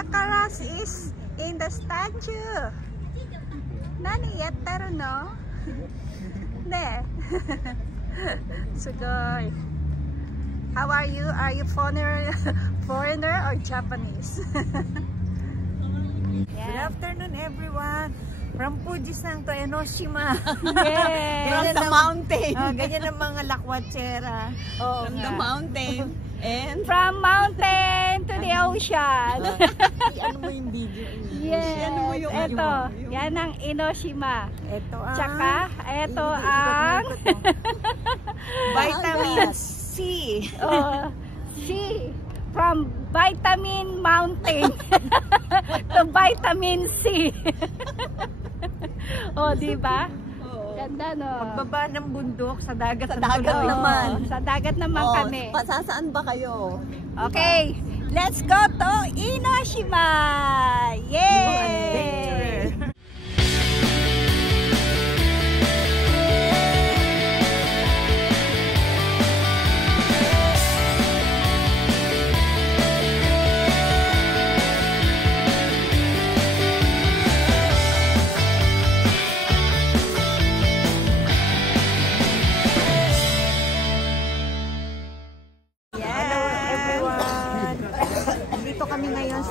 Santa Claus is in the statue. Nani yattaru no? Ne. Sugoi. How are you? Are you foreigner or Japanese? Good afternoon, everyone. From Fujisan to Enoshima. Yes. From the mountain. Ganyan ang mga lakwachera. From the mountain. And from mountain to the ocean. ano mo yung video? Yes. Ano mo yung Ito. Yan ang Enoshima. Ito ang... Tsaka, ito ang... Vitamin C. Oh, C. From vitamin mountain to vitamin C. Oh, di ba? Ganda, no? Pagbaba ng bundok sa dagat. Sa dagat naman. Sa dagat naman kami. Pasasaan ba kayo? Okay, let's go to Enoshima! Yay!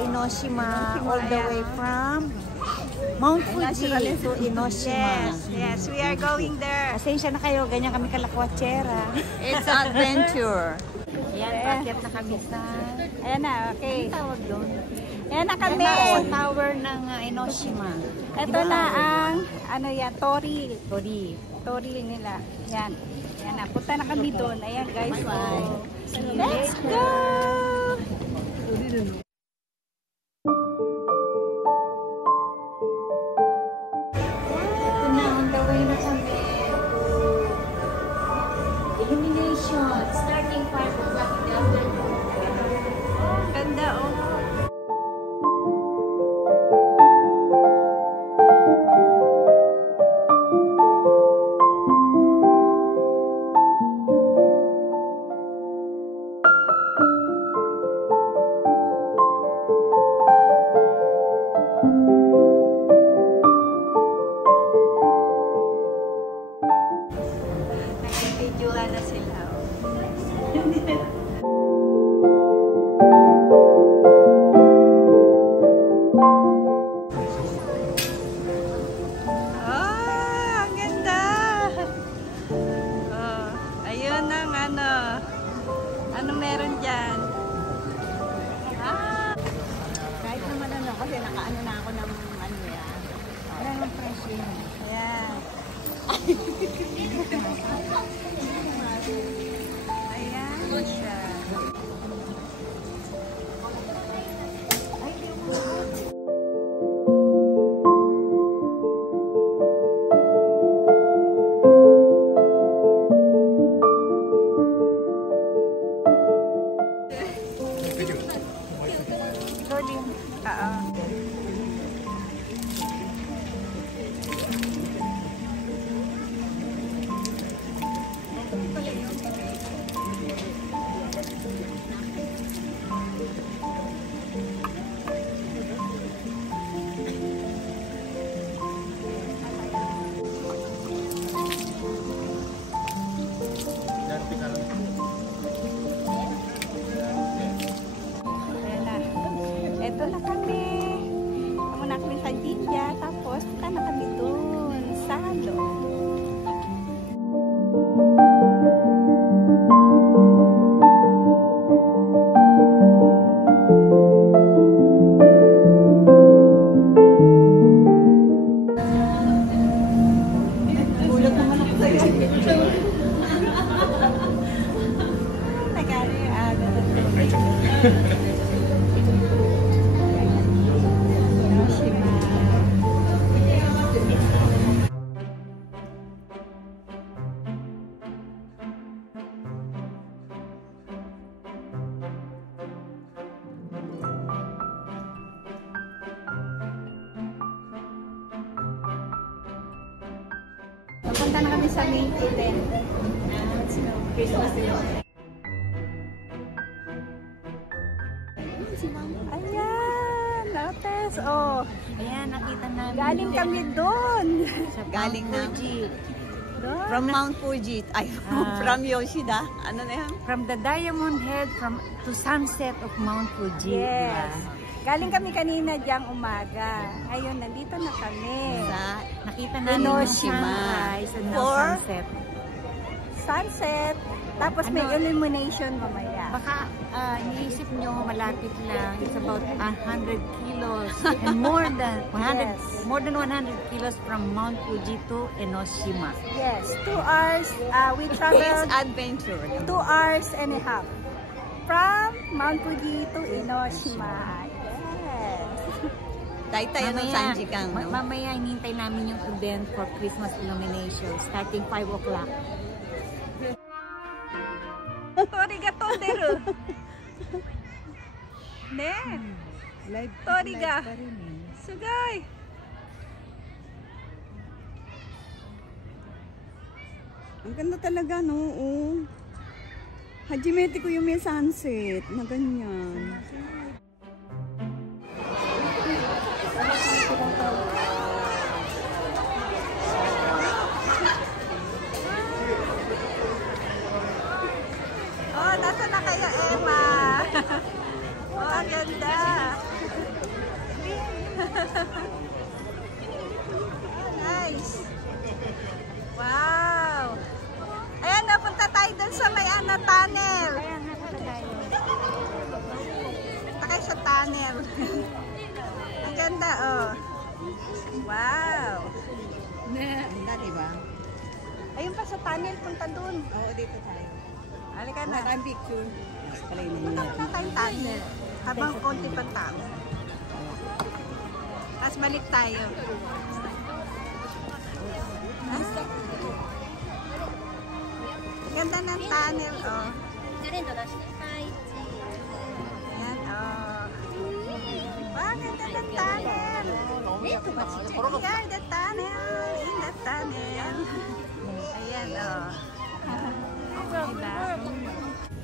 Enoshima, all the way from Mount Fuji to Enoshima. Yes, we are going there. Pasensya na kayo, ganyan kami kalakwachera. It's adventure. Ayan, packet na kami sa... Ayan na, okay. Ang tawag doon? Ayan na kami. Ayan na, tower ng Enoshima. Ito na ang, ano yan, Tori. Tori nila. Ayan. Ayan na, punta na kami doon. Ayan guys. Bye-bye. Let's go! Illumination, starting part of Rocky Afternoon. Ganda, oh. Nag-videoan na sila, ang ganda! Oh, ayun ang ano meron dyan? Kahit naman ano, kasi nakaano na ako ng ano yan. Wala nang fresh yun. Ayan. Ayan siya. Ito na kami. Muna kami sa Jinja. Tapos, punta na kami dun sa loob. Gulat naman ako sa'yo. Punta na kami sa main event. Christmas event. Ayan! Notes. Oh, Ayan, nakita namin. galing kami doon. Sa Galing na. Fuji. Doon. From Mount Fuji. Ay, from Yoshida. Ano na yan? From the Diamond Head to sunset of Mount Fuji. Yes. Galing kami kanina diyang umaga. Ngayon, nandito na kami. Nakita namin yung Enoshima. sunrise and now For? sunset. Sunset. Tapos may illumination mamaya. Baka iniisip nyo malapit lang. It's about 100 kilos and more than 100 Yes. more than 100 kilos from Mount Fuji to Enoshima. Yes, 2 hours. We It's traveled adventure. 2 hours and a half. From Mount Fuji to Enoshima. Yes. Tayo tayo ng Sanjikang. No? Mamaya hinihintay namin yung event for Christmas illumination starting 5 o'clock. Torigato deru. Ne. Toriga. Sugay. Ang ganda talaga, no? Oo. Hajimete ko yung may sunset na ganyan. Oh, nasa na kaya Emma? Oh, ang ganda. Nice. Wow. Ayan, napunta tayo dun sa may tunnel. Punta kayo sa tunnel. Ang ganda, oh. Wow. Ganda, diba? Ayun pa sa tunnel, punta dun. Oo, dito tayo. Halika na. Ang picture. Palay na yun. Punta tayong tunnel. Habang konti pa tao. Tapos balik tayo. Ganda ng tunnel, oh. Ayan, oh. Wow, ganda ng tunnel. We are the tunnel. In the tunnel. Ayan, oh.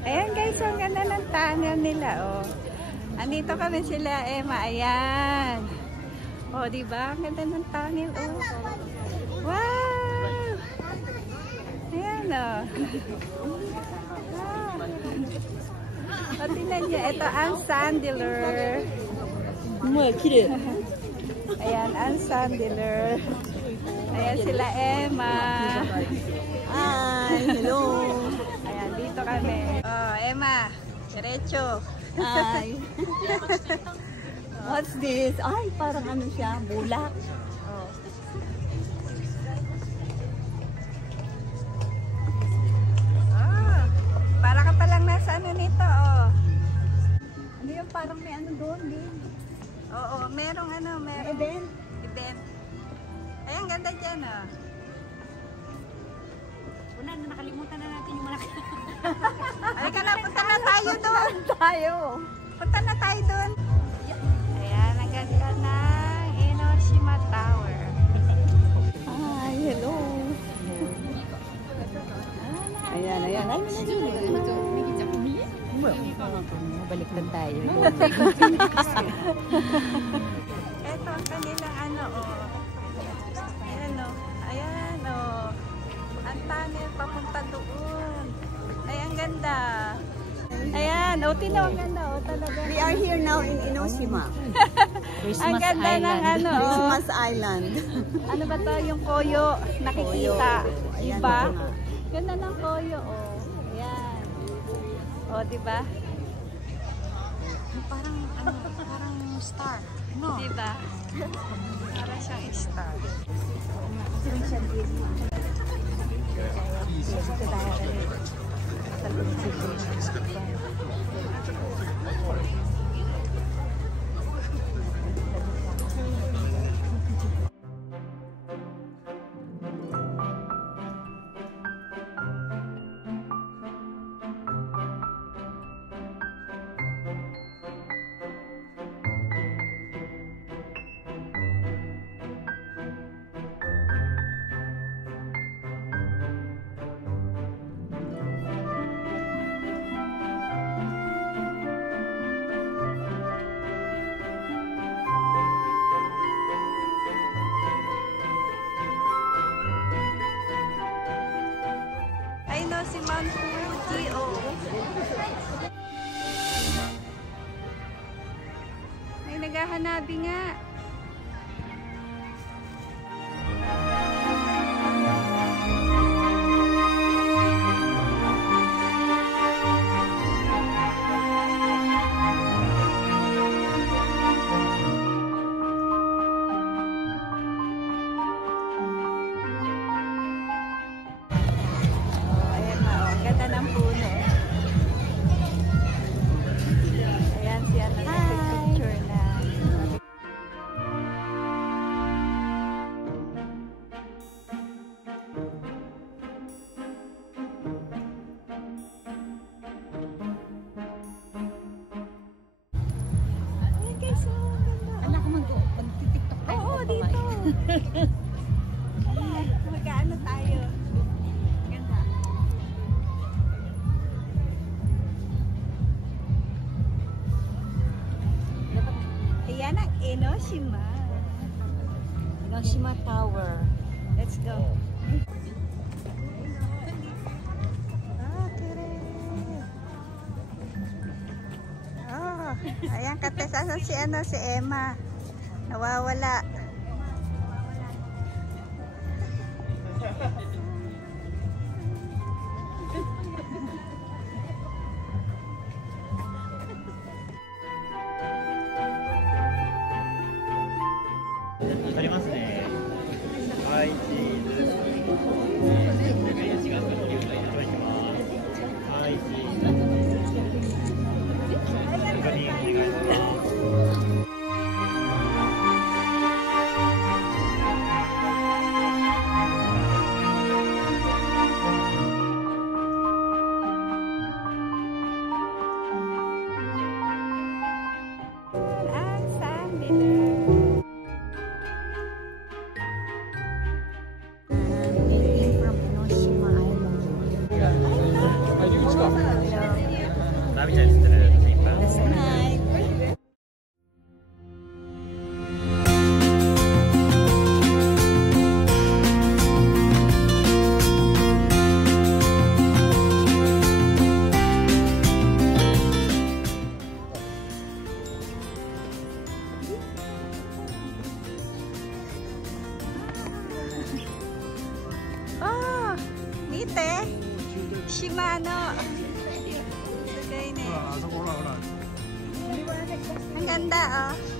Ayan guys, ang ganda ng tunnel nila, oh. Andito kami sila, Emma. Ayan. Oh, diba? Ang ganda ng tunnel, oh. Wow! Ayan, oh. O, tingnan nyo. Ito ang Sandler. Ayan, ang Sandler. Ayan sila, Emma. Hi, hello. Ayan, dito kami. Oh, Emma. Diretso. Hi. What's this? Ay, parang ano siya, bulak. Oh. Oh, para ka palang nasa ano nito, oh. Ano yung parang may ano doon, din? Oo, merong ano, merong Event? event. Ayan, ganda dyan, oh. Una, nakalimutan na natin yung malaki. Halika na, punta na tayo doon. Tayo. Punta na tayo doon. Ayan, ang ganda ng Enoshima Tower. Hi, hello. Ayan, ayan. Ay, Baliktad tayo. Ito ang kanilang ano, oh. Ayan, oh. Ayan, oh. Ang tunnel papunta doon. Ay, ang ganda. Ayan, oh, tinaw, ang ganda, oh, talaga. We are here now in Enoshima. Ang ganda ng ano, oh. Christmas Island. Ano ba to? Yung koyo nakikita. Ayan, Diba? oo nga. Ganda ng koyo, oh. Ayan. Oh, diba? Parang, ano, parang star. No? Diba? Para siyang star. naghahanabi nga. Ayan na, oh. Ang ganda ng puno. Ayan siya, nag-picture na. Ayan guys, oh, ang ganda. Anak ko mag-tiktok tayo. Oo, dito. Mag-ano tayo. Ganda. Ayan ang Enoshima. Hiroshima Tower. Let's go. Ah, correct. Oh, ayan katesasan si si Emma. Nawawala. Ang Sandiner. Came from Hiroshima Island. ダメじゃないですかね。いっぱいある。 Hi. Oh, Nite. Shimano. Sagay na. Ang ganda, oh.